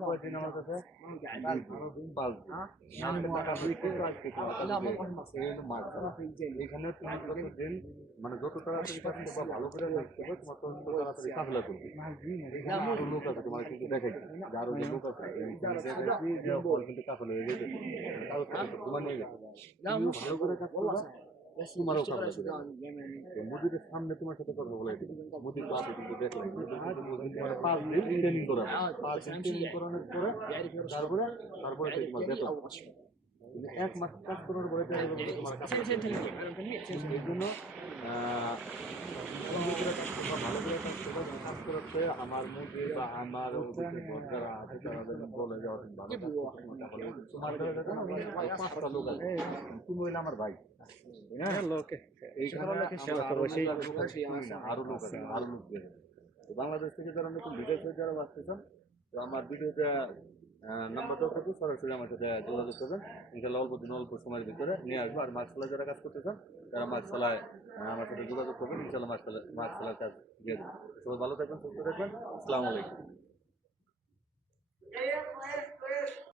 কয়দিন আমার কাছে 5 দিন এখানে তুমি যতদিন মানে যত তাড়াতাড়ি কাজ করবা ভালো করে রাখতে হবে তোমার তত তাড়াতাড়ি কাফেলা করবে এখানে আরো লোক আছে তোমার কিন্তু দেখে আরো যে লোক আছে কিন্তু কাফেলা হয়ে গেছে তোমার নিয়ে গেছে ভালো করে কাজ করবা তোমারও কাফেলা করে মুদিরের সামনে তোমার সাথে কথা বলে মুদির বাসে কিন্তু দেখলাম মানে 5 দিন ট্রেনিং করা 5 দিন ট্রেনিং করানোর পরে তারপরে তারপরে তোমার বেতন কিন্তু 1 মাস কাজ করার পরে তোমার এই জন্য ভালো করে কাজ করাতে আমার মুদি বা আমার যারা আছে তারা বলে যাওয়া ভালো তোমার 5টা লোক আছে তুমি হইলে আমার ভাই আরো লোক আছে আরো লোক বাংলাদেশ থেকে যারা নতুন বিদেশ হয়ে যারা আসতেছেন তো আমার ভিডিওটা নাম্বার দেওয়া থাকবে সরাসরি আমার সাথে যোগাযোগ করবেন ইনশাল্লাহ অল্প দিন অল্প সময়ের ভিতরে নিয়ে আসবো আর মার্কশালায় যারা কাজ করতেছেন তারা মার্কশালায় আমার সাথে যোগাযোগ করবেন ইনশাল্লাহ মার্কশালার কাজ দিয়ে দেবেন সবাই ভালো থাকবেন সুস্থ থাকবেন আসসালামু আলাইকুম